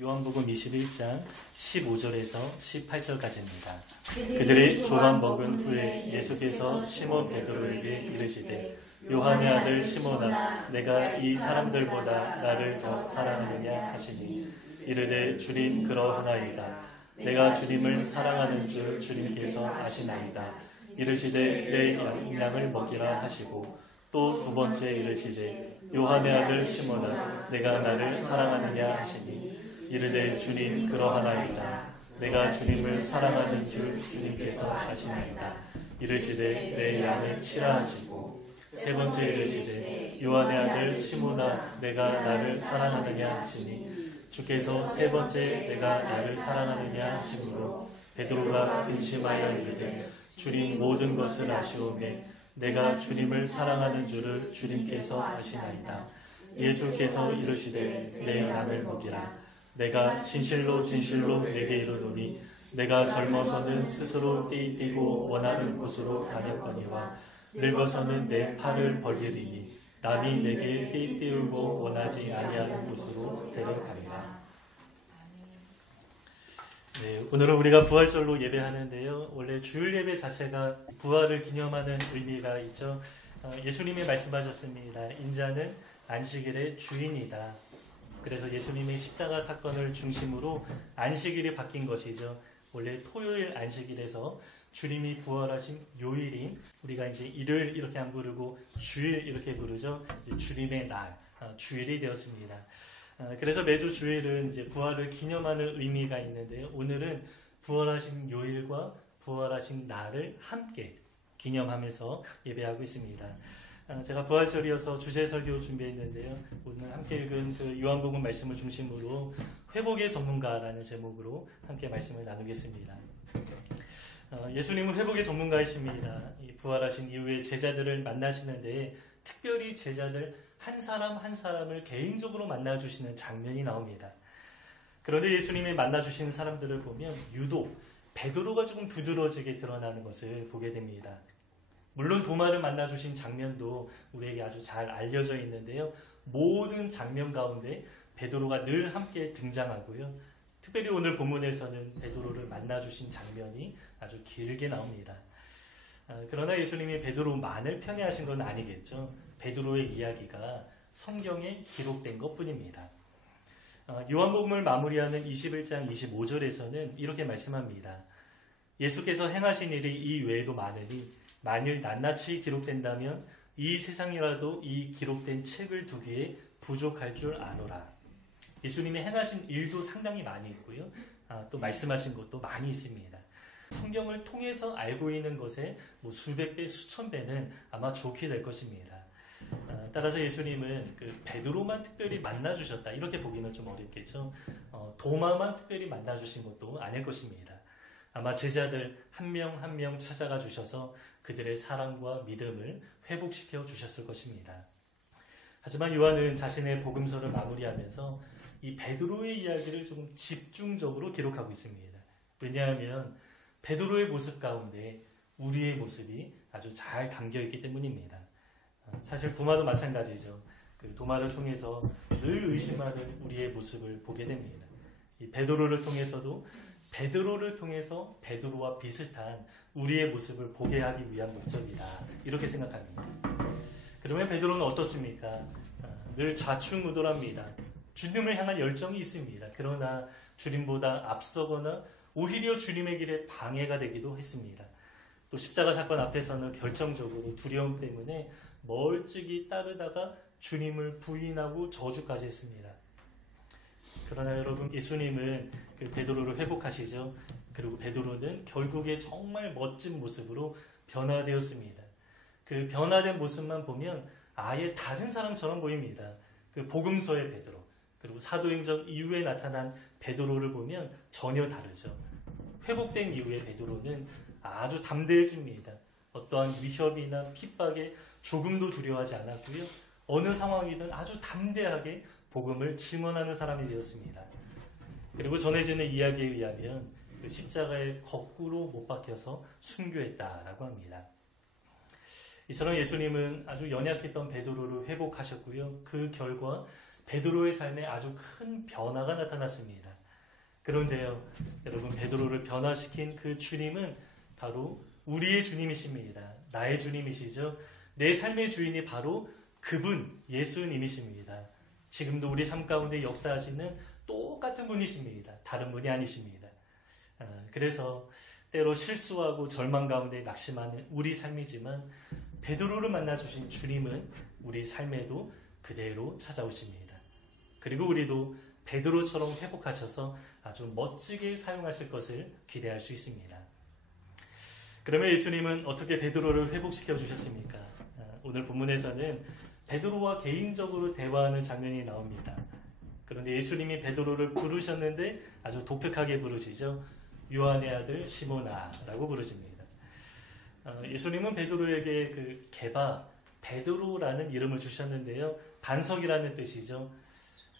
요한복음 21장 15절에서 18절까지입니다. 그들이 조각 먹은 후에 예수께서 시몬 베드로에게 이르시되 요한의 아들 시몬아 내가 이 사람들보다 나를 더 사랑하느냐 하시니 이르되 주님 그러하나이다. 내가 주님을 사랑하는 줄 주님께서 아시나이다. 이르시되 내 양을 먹이라 하시고 또 두 번째 이르시되 요한의 아들 시몬아 내가 나를 사랑하느냐 하시니 이르되 주님 그러하나이다. 내가 주님을 사랑하는 줄 주님께서 아시나이다. 이르시되 내 양을 치라 하시고 세 번째 이르시되 요한의 아들 시몬아 내가 나를 사랑하느냐 하시니 주께서 세 번째 내가 나를 사랑하느냐 하시므로 베드로가 근심하여 이르되 주님 모든 것을 아시오매 내가 주님을 사랑하는 줄을 주님께서 아시나이다. 예수께서 이르시되 내 양을 먹이라. 내가 진실로 진실로 내게 이르노니 내가 젊어서는 스스로 띠뛰고 원하는 곳으로 다녔거니와 늙어서는 내 팔을 벌리리니 남이 내게 띠띠우고 원하지 아니하는 곳으로 데려가리라. 네, 오늘은 우리가 부활절로 예배하는데요. 원래 주일 예배 자체가 부활을 기념하는 의미가 있죠. 예수님이 말씀하셨습니다. 인자는 안식일의 주인이다. 그래서 예수님의 십자가 사건을 중심으로 안식일이 바뀐 것이죠. 원래 토요일 안식일에서 주님이 부활하신 요일인 우리가 이제 일요일 이렇게 안 부르고 주일 이렇게 부르죠. 주님의 날, 주일이 되었습니다. 그래서 매주 주일은 이제 부활을 기념하는 의미가 있는데요. 오늘은 부활하신 요일과 부활하신 날을 함께 기념하면서 예배하고 있습니다. 제가 부활절이어서 주제 설교 준비했는데요. 오늘 함께 읽은 그 요한복음 말씀을 중심으로 회복의 전문가라는 제목으로 함께 말씀을 나누겠습니다. 예수님은 회복의 전문가이십니다. 이 부활하신 이후에 제자들을 만나시는데 특별히 제자들 한 사람 한 사람을 개인적으로 만나주시는 장면이 나옵니다. 그런데 예수님이 만나주신 사람들을 보면 유독 베드로가 조금 두드러지게 드러나는 것을 보게 됩니다. 물론 도마를 만나주신 장면도 우리에게 아주 잘 알려져 있는데요. 모든 장면 가운데 베드로가 늘 함께 등장하고요. 특별히 오늘 본문에서는 베드로를 만나주신 장면이 아주 길게 나옵니다. 그러나 예수님이 베드로만을 편애하신 건 아니겠죠. 베드로의 이야기가 성경에 기록된 것뿐입니다. 요한복음을 마무리하는 21장 25절에서는 이렇게 말씀합니다. 예수께서 행하신 일이 이 외에도 많으니 만일 낱낱이 기록된다면 이 세상이라도 이 기록된 책을 두기에 부족할 줄 아노라. 예수님이 행하신 일도 상당히 많이 있고요. 또 말씀하신 것도 많이 있습니다. 성경을 통해서 알고 있는 것에 수백 배, 수천 배는 아마 좋게 될 것입니다. 따라서 예수님은 그 베드로만 특별히 만나주셨다 이렇게 보기는 좀 어렵겠죠. 도마만 특별히 만나주신 것도 아닐 것입니다. 아마 제자들 한 명 한 명 찾아가 주셔서 그들의 사랑과 믿음을 회복시켜 주셨을 것입니다. 하지만 요한은 자신의 복음서를 마무리하면서 이 베드로의 이야기를 조금 집중적으로 기록하고 있습니다. 왜냐하면 베드로의 모습 가운데 우리의 모습이 아주 잘 담겨있기 때문입니다. 사실 도마도 마찬가지죠. 그 도마를 통해서 늘 의심하는 우리의 모습을 보게 됩니다. 이 베드로를 통해서도 베드로를 통해서 베드로와 비슷한 우리의 모습을 보게 하기 위한 목적이다. 이렇게 생각합니다. 그러면 베드로는 어떻습니까? 늘 좌충우돌합니다. 주님을 향한 열정이 있습니다. 그러나 주님보다 앞서거나 오히려 주님의 길에 방해가 되기도 했습니다. 또 십자가 사건 앞에서는 결정적으로 두려움 때문에 멀찍이 따르다가 주님을 부인하고 저주까지 했습니다. 그러나 여러분 예수님은 그 베드로를 회복하시죠. 그리고 베드로는 결국에 정말 멋진 모습으로 변화되었습니다. 그 변화된 모습만 보면 아예 다른 사람처럼 보입니다. 그 복음서의 베드로 그리고 사도행전 이후에 나타난 베드로를 보면 전혀 다르죠. 회복된 이후의 베드로는 아주 담대해집니다. 어떠한 위협이나 핍박에 조금도 두려워하지 않았고요. 어느 상황이든 아주 담대하게 복음을 증언하는 사람이 되었습니다. 그리고 전해지는 이야기에 의하면 그 십자가에 거꾸로 못 박혀서 순교했다라고 합니다. 이처럼 예수님은 아주 연약했던 베드로를 회복하셨고요. 그 결과 베드로의 삶에 아주 큰 변화가 나타났습니다. 그런데요, 여러분, 베드로를 변화시킨 그 주님은 바로 우리의 주님이십니다. 나의 주님이시죠. 내 삶의 주인이 바로 그분, 예수님이십니다. 지금도 우리 삶 가운데 역사하시는 똑같은 분이십니다. 다른 분이 아니십니다. 그래서 때로 실수하고 절망 가운데 낙심하는 우리 삶이지만 베드로를 만나주신 주님은 우리 삶에도 그대로 찾아오십니다. 그리고 우리도 베드로처럼 회복하셔서 아주 멋지게 사용하실 것을 기대할 수 있습니다. 그러면 예수님은 어떻게 베드로를 회복시켜 주셨습니까? 오늘 본문에서는 베드로와 개인적으로 대화하는 장면이 나옵니다. 그런데 예수님이 베드로를 부르셨는데 아주 독특하게 부르시죠. 요한의 아들 시몬아라고 부르십니다. 예수님은 베드로에게 그 게바, 베드로라는 이름을 주셨는데요. 반석이라는 뜻이죠.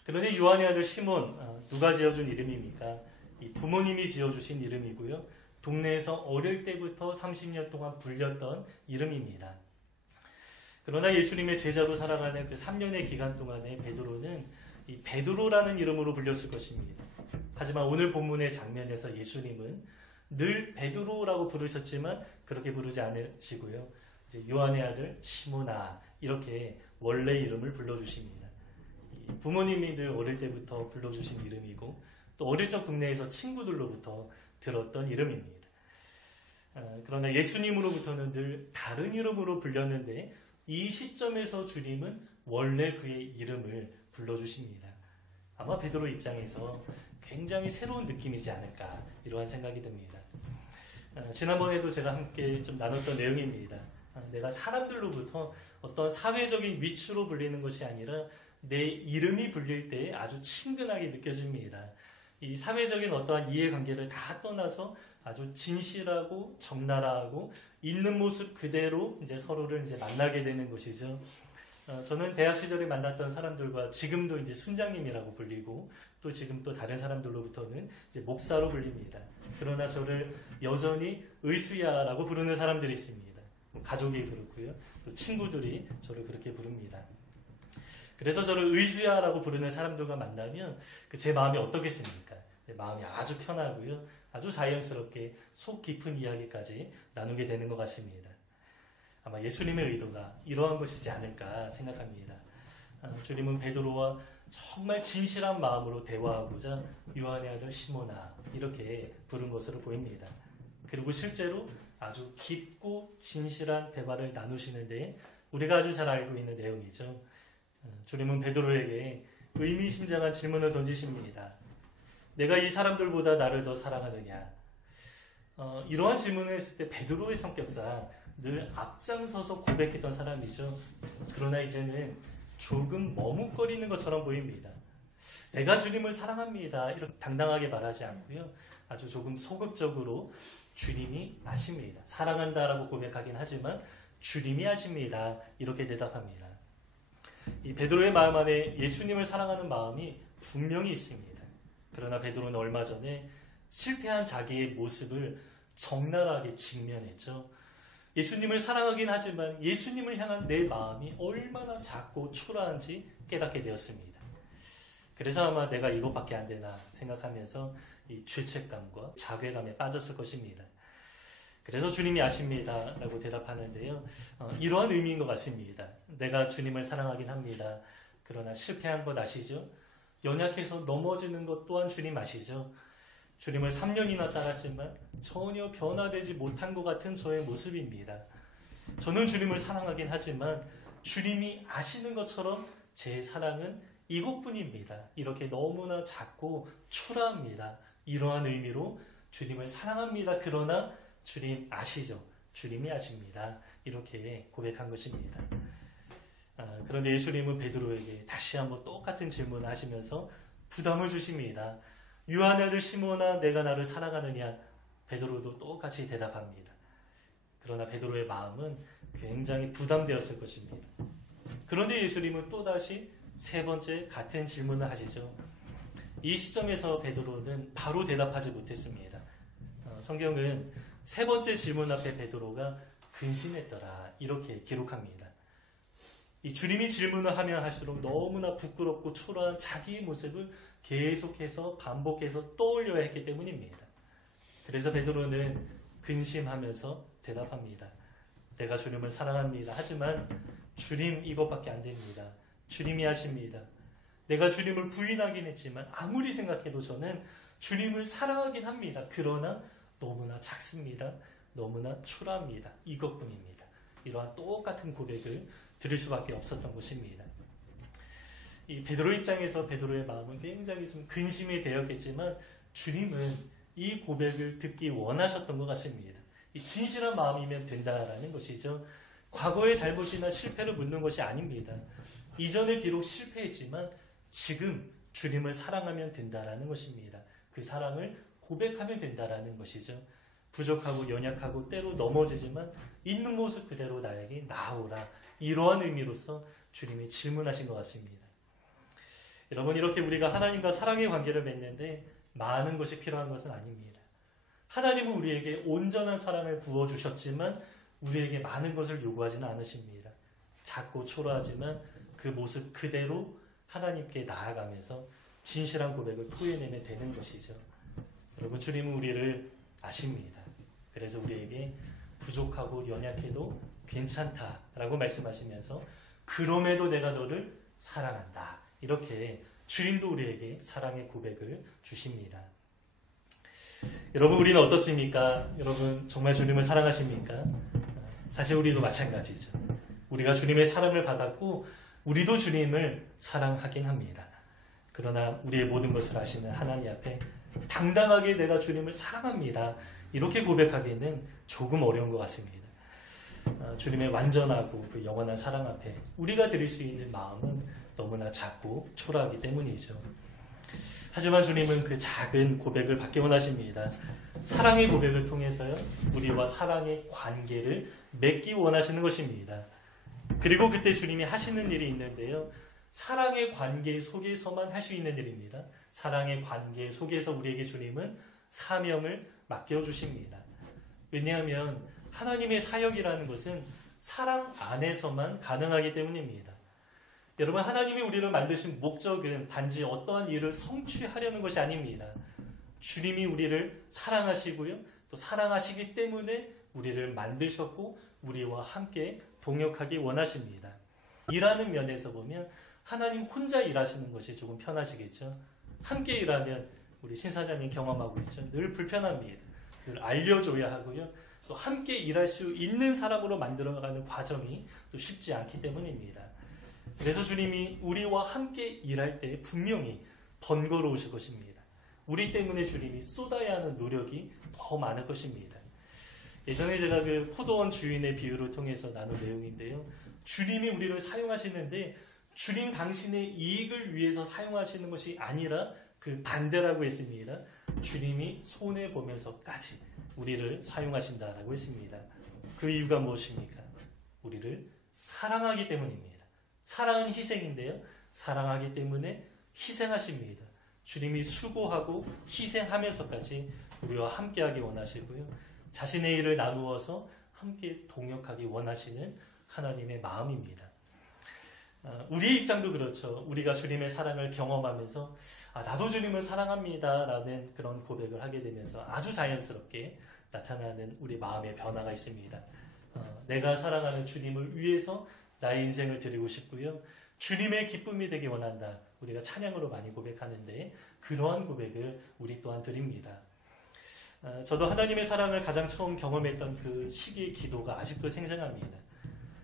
그런데 요한의 아들 시몬, 누가 지어준 이름입니까? 이 부모님이 지어주신 이름이고요. 동네에서 어릴 때부터 30년 동안 불렸던 이름입니다. 그러나 예수님의 제자로 살아가는 그 3년의 기간 동안에 베드로는 이 베드로라는 이름으로 불렸을 것입니다. 하지만 오늘 본문의 장면에서 예수님은 늘 베드로라고 부르셨지만 그렇게 부르지 않으시고요. 이제 요한의 아들 시몬아 이렇게 원래 이름을 불러주십니다. 부모님이 늘 어릴 때부터 불러주신 이름이고 또 어릴 적 동네에서 친구들로부터 들었던 이름입니다. 그러나 예수님으로부터는 늘 다른 이름으로 불렸는데 이 시점에서 주님은 원래 그의 이름을 불러주십니다. 아마 베드로 입장에서 굉장히 새로운 느낌이지 않을까 이러한 생각이 듭니다. 지난번에도 제가 함께 좀 나눴던 내용입니다. 내가 사람들로부터 어떤 사회적인 위치로 불리는 것이 아니라 내 이름이 불릴 때 아주 친근하게 느껴집니다. 이 사회적인 어떠한 이해관계를 다 떠나서 아주 진실하고 적나라하고 있는 모습 그대로 이제 서로를 이제 만나게 되는 것이죠. 저는 대학 시절에 만났던 사람들과 지금도 이제 순장님이라고 불리고 또 지금 또 다른 사람들로부터는 이제 목사로 불립니다. 그러나 저를 여전히 의수야라고 부르는 사람들이 있습니다. 가족이 그렇고요. 또 친구들이 저를 그렇게 부릅니다. 그래서 저를 의수야라고 부르는 사람들과 만나면 제 마음이 어떻겠습니까? 내 마음이 아주 편하고요. 아주 자연스럽게 속 깊은 이야기까지 나누게 되는 것 같습니다. 아마 예수님의 의도가 이러한 것이지 않을까 생각합니다. 주님은 베드로와 정말 진실한 마음으로 대화하고자 요한의 아들 시몬아 이렇게 부른 것으로 보입니다. 그리고 실제로 아주 깊고 진실한 대화를 나누시는데 우리가 아주 잘 알고 있는 내용이죠. 주님은 베드로에게 의미심장한 질문을 던지십니다. 내가 이 사람들보다 나를 더 사랑하느냐? 이러한 질문을 했을 때 베드로의 성격상 늘 앞장서서 고백했던 사람이죠. 그러나 이제는 조금 머뭇거리는 것처럼 보입니다. 내가 주님을 사랑합니다. 이렇게 당당하게 말하지 않고요. 아주 조금 소극적으로 주님이 아십니다. 사랑한다라고 고백하긴 하지만 주님이 아십니다. 이렇게 대답합니다. 이 베드로의 마음 안에 예수님을 사랑하는 마음이 분명히 있습니다. 그러나 베드로는 얼마 전에 실패한 자기의 모습을 적나라하게 직면했죠. 예수님을 사랑하긴 하지만 예수님을 향한 내 마음이 얼마나 작고 초라한지 깨닫게 되었습니다. 그래서 아마 내가 이것밖에 안 되나 생각하면서 이 죄책감과 자괴감에 빠졌을 것입니다. 그래서 주님이 아십니다 라고 대답하는데요. 이러한 의미인 것 같습니다. 내가 주님을 사랑하긴 합니다. 그러나 실패한 것 아시죠? 연약해서 넘어지는 것 또한 주님 아시죠? 주님을 3년이나 따랐지만 전혀 변화되지 못한 것 같은 저의 모습입니다. 저는 주님을 사랑하긴 하지만 주님이 아시는 것처럼 제 사랑은 이것뿐입니다. 이렇게 너무나 작고 초라합니다. 이러한 의미로 주님을 사랑합니다. 그러나 주님 아시죠? 주님이 아십니다. 이렇게 고백한 것입니다. 그런데 예수님은 베드로에게 다시 한번 똑같은 질문을 하시면서 부담을 주십니다. 요한의 아들 시몬아 내가 나를 사랑하느냐? 베드로도 똑같이 대답합니다. 그러나 베드로의 마음은 굉장히 부담되었을 것입니다. 그런데 예수님은 또다시 세 번째 같은 질문을 하시죠. 이 시점에서 베드로는 바로 대답하지 못했습니다. 성경은 세 번째 질문 앞에 베드로가 근심했더라 이렇게 기록합니다. 이 주님이 질문을 하면 할수록 너무나 부끄럽고 초라한 자기의 모습을 계속해서 반복해서 떠올려야 했기 때문입니다. 그래서 베드로는 근심하면서 대답합니다. 내가 주님을 사랑합니다. 하지만 주님 이것밖에 안 됩니다. 주님이 하십니다. 내가 주님을 부인하긴 했지만 아무리 생각해도 저는 주님을 사랑하긴 합니다. 그러나 너무나 작습니다. 너무나 초라합니다. 이것뿐입니다. 이러한 똑같은 고백을 들을 수밖에 없었던 것입니다. 이 베드로 입장에서 베드로의 마음은 굉장히 좀 근심이 되었겠지만 주님은 이 고백을 듣기 원하셨던 것 같습니다. 이 진실한 마음이면 된다라는 것이죠. 과거의 잘못이나 실패를 묻는 것이 아닙니다. 이전에 비록 실패했지만 지금 주님을 사랑하면 된다라는 것입니다. 그 사랑을 고백하면 된다라는 것이죠. 부족하고 연약하고 때로 넘어지지만 있는 모습 그대로 나에게 나아오라. 이러한 의미로서 주님이 질문하신 것 같습니다. 여러분, 이렇게 우리가 하나님과 사랑의 관계를 맺는데 많은 것이 필요한 것은 아닙니다. 하나님은 우리에게 온전한 사랑을 부어주셨지만 우리에게 많은 것을 요구하지는 않으십니다. 작고 초라하지만 그 모습 그대로 하나님께 나아가면서 진실한 고백을 토해내면 되는 것이죠. 여러분, 주님은 우리를 아십니다. 그래서 우리에게 부족하고 연약해도 괜찮다라고 말씀하시면서 그럼에도 내가 너를 사랑한다. 이렇게 주님도 우리에게 사랑의 고백을 주십니다. 여러분, 우리는 어떻습니까? 여러분, 정말 주님을 사랑하십니까? 사실 우리도 마찬가지죠. 우리가 주님의 사랑을 받았고 우리도 주님을 사랑하긴 합니다. 그러나 우리의 모든 것을 아시는 하나님 앞에 당당하게 내가 주님을 사랑합니다. 이렇게 고백하기는 조금 어려운 것 같습니다. 주님의 완전하고 그 영원한 사랑 앞에 우리가 드릴 수 있는 마음은 너무나 작고 초라하기 때문이죠. 하지만 주님은 그 작은 고백을 받기 원하십니다. 사랑의 고백을 통해서요, 우리와 사랑의 관계를 맺기 원하시는 것입니다. 그리고 그때 주님이 하시는 일이 있는데요, 사랑의 관계 속에서만 할 수 있는 일입니다. 사랑의 관계 속에서 우리에게 주님은 사명을 맡겨주십니다. 왜냐하면 하나님의 사역이라는 것은 사랑 안에서만 가능하기 때문입니다. 여러분, 하나님이 우리를 만드신 목적은 단지 어떠한 일을 성취하려는 것이 아닙니다. 주님이 우리를 사랑하시고요, 또 사랑하시기 때문에 우리를 만드셨고 우리와 함께 동역하기 원하십니다. 일하는 면에서 보면 하나님 혼자 일하시는 것이 조금 편하시겠죠. 함께 일하면 우리 신사장님 경험하고 있죠. 늘 불편합니다. 늘 알려줘야 하고요. 또 함께 일할 수 있는 사람으로 만들어가는 과정이 또 쉽지 않기 때문입니다. 그래서 주님이 우리와 함께 일할 때 분명히 번거로우실 것입니다. 우리 때문에 주님이 쏟아야 하는 노력이 더 많을 것입니다. 예전에 제가 그 포도원 주인의 비유를 통해서 나눈 내용인데요. 주님이 우리를 사용하시는데 주님 당신의 이익을 위해서 사용하시는 것이 아니라 그 반대라고 했습니다. 주님이 손해보면서까지 우리를 사용하신다라고 했습니다. 그 이유가 무엇입니까? 우리를 사랑하기 때문입니다. 사랑은 희생인데요. 사랑하기 때문에 희생하십니다. 주님이 수고하고 희생하면서까지 우리와 함께하기 원하시고요. 자신의 일을 나누어서 함께 동역하기 원하시는 하나님의 마음입니다. 우리의 입장도 그렇죠. 우리가 주님의 사랑을 경험하면서 나도 주님을 사랑합니다 라는 그런 고백을 하게 되면서 아주 자연스럽게 나타나는 우리 마음의 변화가 있습니다. 내가 사랑하는 주님을 위해서 나의 인생을 드리고 싶고요. 주님의 기쁨이 되기 원한다. 우리가 찬양으로 많이 고백하는데 그러한 고백을 우리 또한 드립니다. 저도 하나님의 사랑을 가장 처음 경험했던 그 시기의 기도가 아직도 생생합니다.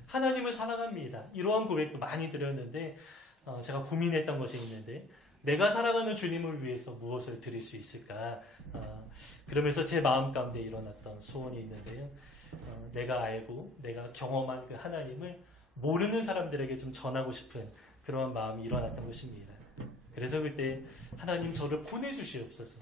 하나님을 사랑합니다. 이러한 고백도 많이 드렸는데 제가 고민했던 것이 있는데 내가 사랑하는 주님을 위해서 무엇을 드릴 수 있을까? 그러면서 제 마음 가운데 일어났던 소원이 있는데요. 내가 알고 내가 경험한 그 하나님을 모르는 사람들에게 좀 전하고 싶은 그런 마음이 일어났던 것입니다. 그래서 그때 하나님 저를 보내주시옵소서.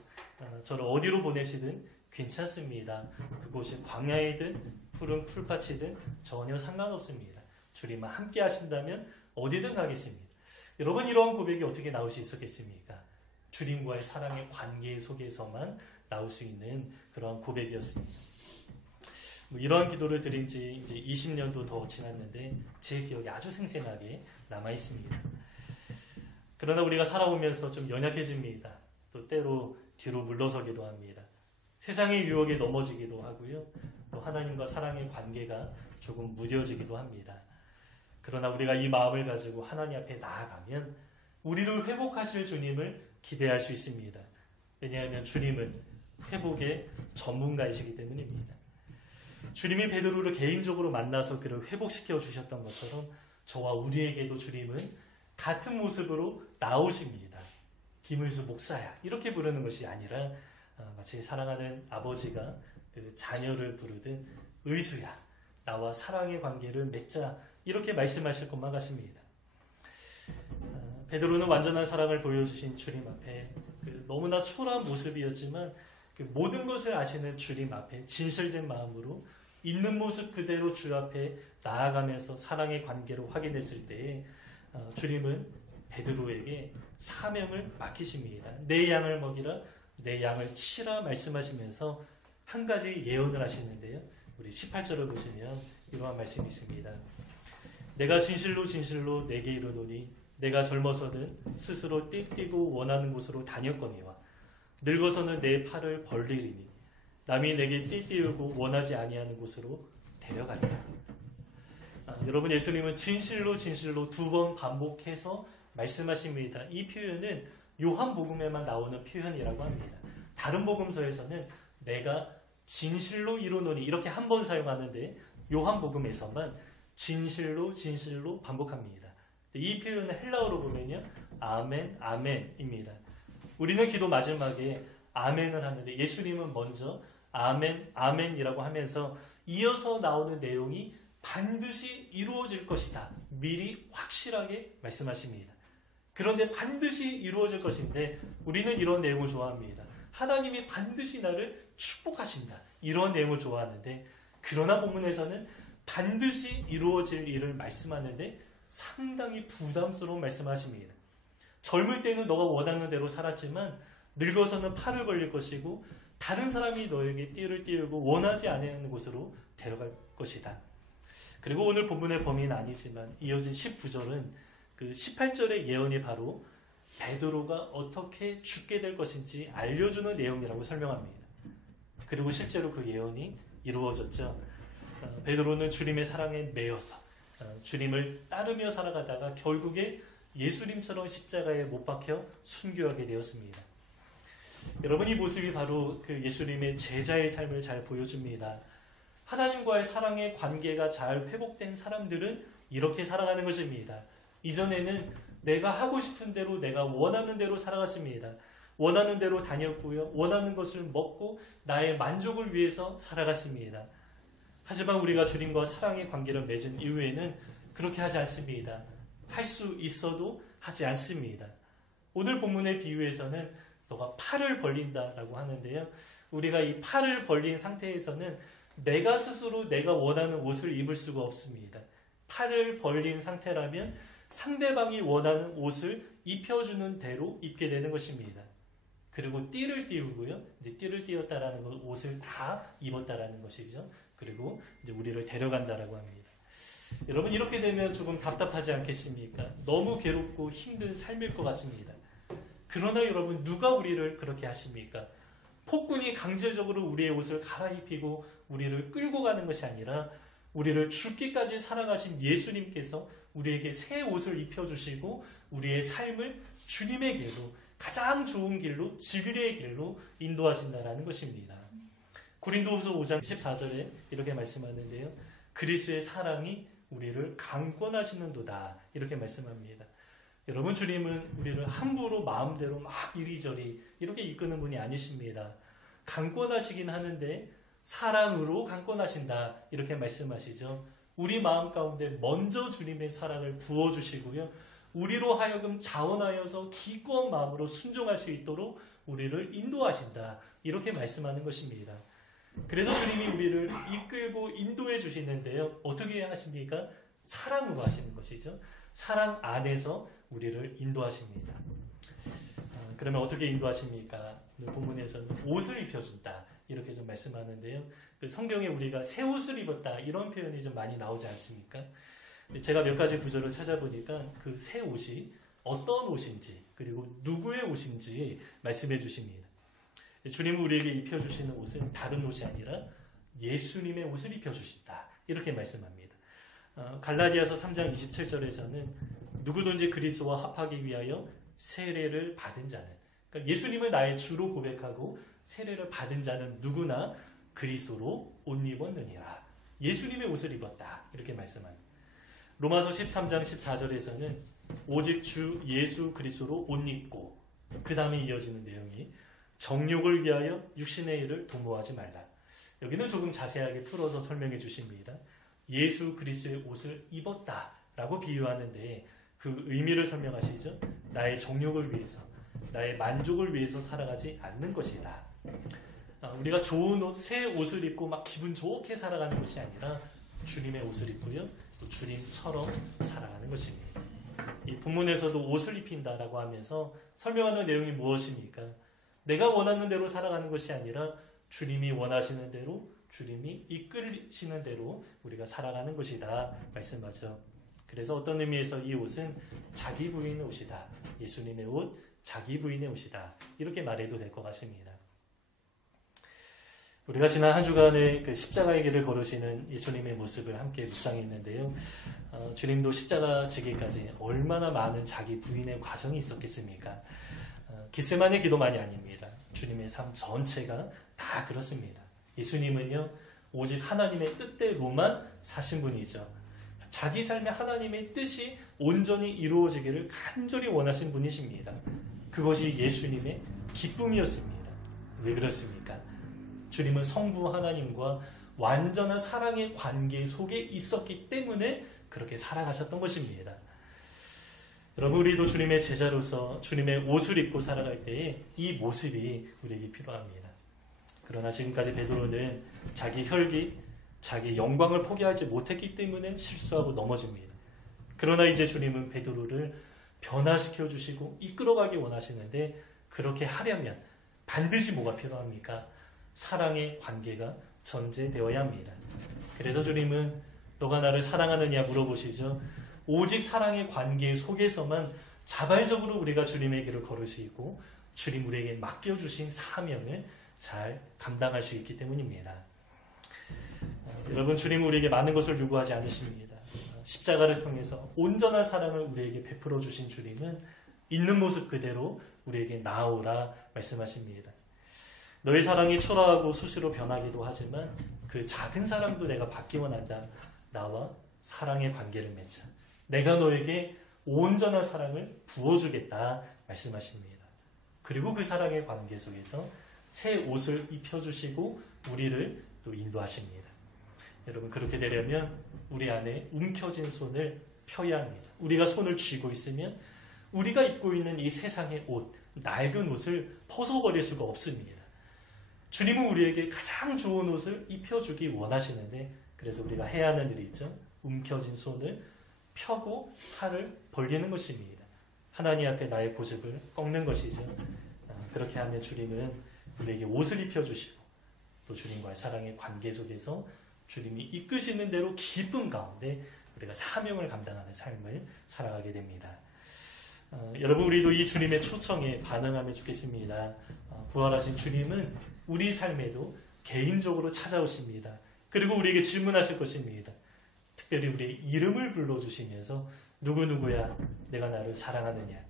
저를 어디로 보내시든 괜찮습니다. 그곳이 광야이든 푸른 풀밭이든 전혀 상관없습니다. 주님만 함께 하신다면 어디든 가겠습니다. 여러분, 이러한 고백이 어떻게 나올 수 있었겠습니까? 주님과의 사랑의 관계 속에서만 나올 수 있는 그러한 고백이었습니다. 이러한 기도를 드린 지 이제 20년도 더 지났는데 제 기억에 아주 생생하게 남아 있습니다. 그러나 우리가 살아오면서 좀 연약해집니다. 또 때로 뒤로 물러서기도 합니다. 세상의 유혹에 넘어지기도 하고요. 또 하나님과 사랑의 관계가 조금 무뎌지기도 합니다. 그러나 우리가 이 마음을 가지고 하나님 앞에 나아가면 우리를 회복하실 주님을 기대할 수 있습니다. 왜냐하면 주님은 회복의 전문가이시기 때문입니다. 주님이 베드로를 개인적으로 만나서 그를 회복시켜 주셨던 것처럼 저와 우리에게도 주님은 같은 모습으로 나오십니다. 김을수 목사야 이렇게 부르는 것이 아니라 마치 사랑하는 아버지가 그 자녀를 부르듯 의수야 나와 사랑의 관계를 맺자 이렇게 말씀하실 것만 같습니다. 베드로는 완전한 사랑을 보여주신 주님 앞에 너무나 초라한 모습이었지만 그 모든 것을 아시는 주님 앞에 진실된 마음으로 있는 모습 그대로 주 앞에 나아가면서 사랑의 관계를 확인했을 때에 주님은 베드로에게 사명을 맡기십니다. 내 양을 먹이라 내 양을 치라 말씀하시면서 한 가지 예언을 하시는데요. 우리 18절을 보시면 이러한 말씀이 있습니다. 내가 진실로 진실로 내게 이르노니 내가 젊어서는 스스로 띠뛰고 원하는 곳으로 다녔거니와 늙어서는 내 팔을 벌리리니 남이 내게 띠띠우고 원하지 아니하는 곳으로 데려가리라. 여러분 예수님은 진실로 진실로 2번 반복해서 말씀하십니다. 이 표현은 요한복음에만 나오는 표현이라고 합니다. 다른 복음서에서는 내가 진실로 이루노니 이렇게 한 번 사용하는데 요한복음에서만 진실로 진실로 반복합니다. 이 표현은 헬라어로 보면요 아멘 아멘입니다. 우리는 기도 마지막에 아멘을 하는데 예수님은 먼저 아멘 아멘이라고 하면서 이어서 나오는 내용이 반드시 이루어질 것이다. 미리 확실하게 말씀하십니다. 그런데 반드시 이루어질 것인데 우리는 이런 내용을 좋아합니다. 하나님이 반드시 나를 축복하신다. 이런 내용을 좋아하는데 그러나 본문에서는 반드시 이루어질 일을 말씀하는데 상당히 부담스러운 말씀하십니다. 젊을 때는 너가 원하는 대로 살았지만 늙어서는 팔을 벌릴 것이고 다른 사람이 너에게 띠를 띄우고 원하지 않는 곳으로 데려갈 것이다. 그리고 오늘 본문의 범위는 아니지만 이어진 19절은 그 18절의 예언이 바로 베드로가 어떻게 죽게 될 것인지 알려주는 내용이라고 설명합니다. 그리고 실제로 그 예언이 이루어졌죠. 베드로는 주님의 사랑에 매여서 주님을 따르며 살아가다가 결국에 예수님처럼 십자가에 못 박혀 순교하게 되었습니다. 여러분 이 모습이 바로 그 예수님의 제자의 삶을 잘 보여줍니다. 하나님과의 사랑의 관계가 잘 회복된 사람들은 이렇게 살아가는 것입니다. 이전에는 내가 하고 싶은 대로 내가 원하는 대로 살아갔습니다. 원하는 대로 다녔고요. 원하는 것을 먹고 나의 만족을 위해서 살아갔습니다. 하지만 우리가 주님과 사랑의 관계를 맺은 이후에는 그렇게 하지 않습니다. 할 수 있어도 하지 않습니다. 오늘 본문의 비유에서는 너가 팔을 벌린다라고 하는데요. 우리가 이 팔을 벌린 상태에서는 내가 스스로 내가 원하는 옷을 입을 수가 없습니다. 팔을 벌린 상태라면 상대방이 원하는 옷을 입혀주는 대로 입게 되는 것입니다. 그리고 띠를 띄우고요. 이제 띠를 띄웠다라는 건 옷을 다 입었다라는 것이죠. 그리고 이제 우리를 데려간다라고 합니다. 여러분 이렇게 되면 조금 답답하지 않겠습니까? 너무 괴롭고 힘든 삶일 것 같습니다. 그러나 여러분 누가 우리를 그렇게 하십니까? 폭군이 강제적으로 우리의 옷을 갈아입히고 우리를 끌고 가는 것이 아니라 우리를 죽기까지 사랑하신 예수님께서 우리에게 새 옷을 입혀주시고 우리의 삶을 주님의 길로 가장 좋은 길로 진리의 길로 인도하신다라는 것입니다. 고린도후서 5장 14절에 이렇게 말씀하는데요. 그리스도의 사랑이 우리를 강권하시는도다 이렇게 말씀합니다. 여러분 주님은 우리를 함부로 마음대로 막 이리저리 이렇게 이끄는 분이 아니십니다. 강권하시긴 하는데 사랑으로 강권하신다 이렇게 말씀하시죠. 우리 마음 가운데 먼저 주님의 사랑을 부어주시고요. 우리로 하여금 자원하여서 기꺼운 마음으로 순종할 수 있도록 우리를 인도하신다 이렇게 말씀하는 것입니다. 그래서 주님이 우리를 이끌고 인도해 주시는데요. 어떻게 하십니까? 사랑으로 하시는 것이죠. 사랑 안에서 우리를 인도하십니다. 그러면 어떻게 인도하십니까? 본문에서는 옷을 입혀준다 이렇게 좀 말씀하는데요. 그 성경에 우리가 새 옷을 입었다 이런 표현이 좀 많이 나오지 않습니까? 제가 몇 가지 구절을 찾아보니까 그 새 옷이 어떤 옷인지 그리고 누구의 옷인지 말씀해 주십니다. 주님은 우리에게 입혀주시는 옷은 다른 옷이 아니라 예수님의 옷을 입혀주신다. 이렇게 말씀합니다. 갈라디아서 3장 27절에서는 누구든지 그리스도와 합하기 위하여 세례를 받은 자는, 그러니까 예수님을 나의 주로 고백하고 세례를 받은 자는 누구나 그리스도로 옷 입었느니라. 예수님의 옷을 입었다. 이렇게 말씀합니다. 로마서 13장 14절에서는 오직 주 예수 그리스도로 옷 입고, 그 다음에 이어지는 내용이 정욕을 위하여 육신의 일을 도모하지 말라. 여기는 조금 자세하게 풀어서 설명해 주십니다. 예수 그리스도의 옷을 입었다라고 비유하는데 그 의미를 설명하시죠. 나의 정욕을 위해서, 나의 만족을 위해서 살아가지 않는 것이다. 우리가 좋은 옷, 새 옷을 입고 막 기분 좋게 살아가는 것이 아니라 주님의 옷을 입고요, 또 주님처럼 살아가는 것입니다. 이 본문에서도 옷을 입힌다라고 하면서 설명하는 내용이 무엇입니까? 내가 원하는 대로 살아가는 것이 아니라 주님이 원하시는 대로, 주님이 이끌시는 대로 우리가 살아가는 것이다 말씀하죠. 그래서 어떤 의미에서 이 옷은 자기 부인의 옷이다. 예수님의 옷, 자기 부인의 옷이다. 이렇게 말해도 될 것 같습니다. 우리가 지난 한 주간에 그 십자가의 길을 걸으시는 예수님의 모습을 함께 묵상했는데요. 주님도 십자가 지기까지 얼마나 많은 자기 부인의 과정이 있었겠습니까? 겟세마네 기도만이 아닙니다. 주님의 삶 전체가 다 그렇습니다. 예수님은요, 오직 하나님의 뜻대로만 사신 분이죠. 자기 삶에 하나님의 뜻이 온전히 이루어지기를 간절히 원하신 분이십니다. 그것이 예수님의 기쁨이었습니다. 왜 그렇습니까? 주님은 성부 하나님과 완전한 사랑의 관계 속에 있었기 때문에 그렇게 살아가셨던 것입니다. 여러분, 우리도 주님의 제자로서 주님의 옷을 입고 살아갈 때에 이 모습이 우리에게 필요합니다. 그러나 지금까지 베드로는 자기 혈기, 자기 영광을 포기하지 못했기 때문에 실수하고 넘어집니다. 그러나 이제 주님은 베드로를 변화시켜 주시고 이끌어가기 원하시는데, 그렇게 하려면 반드시 뭐가 필요합니까? 사랑의 관계가 전제되어야 합니다. 그래서 주님은 너가 나를 사랑하느냐 물어보시죠. 오직 사랑의 관계 속에서만 자발적으로 우리가 주님의 길을 걸을 수 있고 주님 우리에게 맡겨주신 사명을 잘 감당할 수 있기 때문입니다. 여러분, 주님은 우리에게 많은 것을 요구하지 않으십니다. 십자가를 통해서 온전한 사랑을 우리에게 베풀어 주신 주님은 있는 모습 그대로 우리에게 나아오라 말씀하십니다. 너의 사랑이 초라하고 수시로 변하기도 하지만 그 작은 사랑도 내가 받기 원한다. 나와 사랑의 관계를 맺자. 내가 너에게 온전한 사랑을 부어주겠다 말씀하십니다. 그리고 그 사랑의 관계 속에서 새 옷을 입혀주시고 우리를 또 인도하십니다. 여러분, 그렇게 되려면 우리 안에 움켜진 손을 펴야 합니다. 우리가 손을 쥐고 있으면 우리가 입고 있는 이 세상의 옷, 낡은 옷을 벗어버릴 수가 없습니다. 주님은 우리에게 가장 좋은 옷을 입혀주기 원하시는데, 그래서 우리가 해야 하는 일이 있죠. 움켜진 손을 펴고 팔을 벌리는 것입니다. 하나님 앞에 나의 고집을 꺾는 것이죠. 그렇게 하면 주님은 우리에게 옷을 입혀주시고 또 주님과의 사랑의 관계 속에서 주님이 이끄시는 대로 기쁨 가운데 우리가 사명을 감당하는 삶을 살아가게 됩니다. 여러분, 우리도 이 주님의 초청에 반응하면 좋겠습니다. 부활하신 주님은 우리 삶에도 개인적으로 찾아오십니다. 그리고 우리에게 질문하실 것입니다. 특별히 우리의 이름을 불러주시면서 누구누구야 내가 나를 사랑하느냐.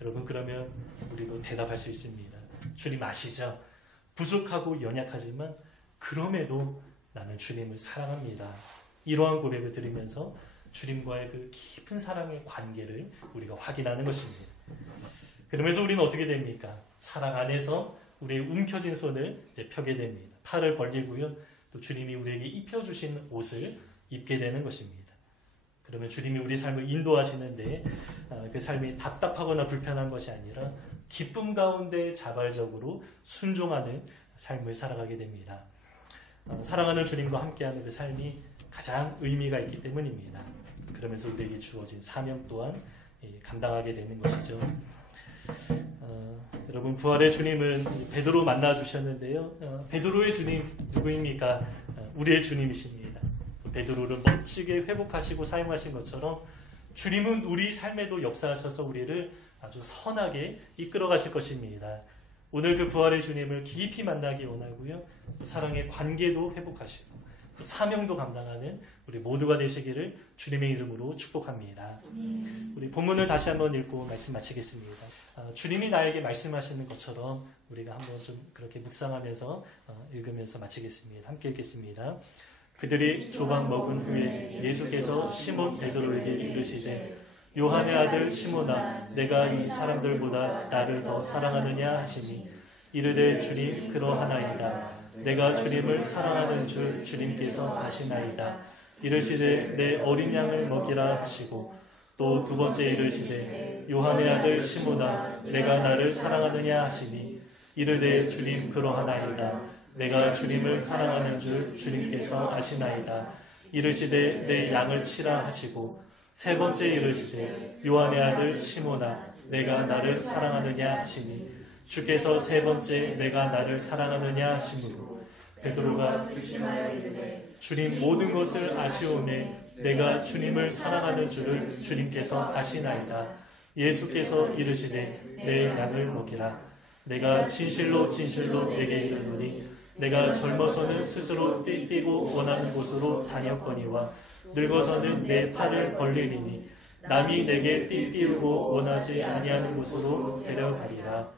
여러분, 그러면 우리도 대답할 수 있습니다. 주님 아시죠? 부족하고 연약하지만 그럼에도 나는 주님을 사랑합니다. 이러한 고백을 드리면서 주님과의 그 깊은 사랑의 관계를 우리가 확인하는 것입니다. 그러면서 우리는 어떻게 됩니까? 사랑 안에서 우리의 움켜진 손을 이제 펴게 됩니다. 팔을 벌리고요. 또 주님이 우리에게 입혀주신 옷을 입게 되는 것입니다. 그러면 주님이 우리 삶을 인도하시는데 그 삶이 답답하거나 불편한 것이 아니라 기쁨 가운데 자발적으로 순종하는 삶을 살아가게 됩니다. 사랑하는 주님과 함께하는 그 삶이 가장 의미가 있기 때문입니다. 그러면서 우리에게 주어진 사명 또한 감당하게 되는 것이죠. 여러분, 부활의 주님은 베드로 만나주셨는데요. 베드로의 주님 누구입니까? 우리의 주님이십니다. 베드로를 멋지게 회복하시고 사용하신 것처럼 주님은 우리 삶에도 역사하셔서 우리를 아주 선하게 이끌어 가실 것입니다. 오늘 그 부활의 주님을 깊이 만나기 원하고요. 사랑의 관계도 회복하시고 사명도 감당하는 우리 모두가 되시기를 주님의 이름으로 축복합니다. 우리 본문을 다시 한번 읽고 말씀 마치겠습니다. 주님이 나에게 말씀하시는 것처럼 우리가 한번 좀 그렇게 묵상하면서 읽으면서 마치겠습니다. 함께 읽겠습니다. 그들이 조각 먹은 후에 예수께서 시몬 베드로에게 이르시되 요한의 아들 시몬아 내가 이 사람들보다 나를 더 사랑하느냐 하시니 이르되 주님 그러하나이다. 내가 주님을 사랑하는 줄 주님께서 아시나이다. 이르시되 내 어린 양을 먹이라 하시고 또 두 번째 이르시되 요한의 아들 시몬아 내가 나를 사랑하느냐 하시니 이르되 주님 그러하나이다. 내가 주님을 사랑하는 줄 주님께서 아시나이다. 이르시되 내 양을 치라 하시고 세 번째 이르시되 요한의 아들 시몬아 내가 나를 사랑하느냐 하시니 주께서 세 번째 내가 나를 사랑하느냐 하시므로 베드로가 의심하여 이르되 주님 모든 것을 아시오매 내가 주님을 사랑하는 줄을 주님께서 아시나이다. 예수께서 이르시되 내 양을 먹이라. 내가 진실로 진실로 내게 이르노니 내가 젊어서는 스스로 띠뛰고 원하는 곳으로 다녔거니와 늙어서는 내 팔을 벌리리니 남이 내게 띠띠우고 원하지 아니하는 곳으로 데려가리라.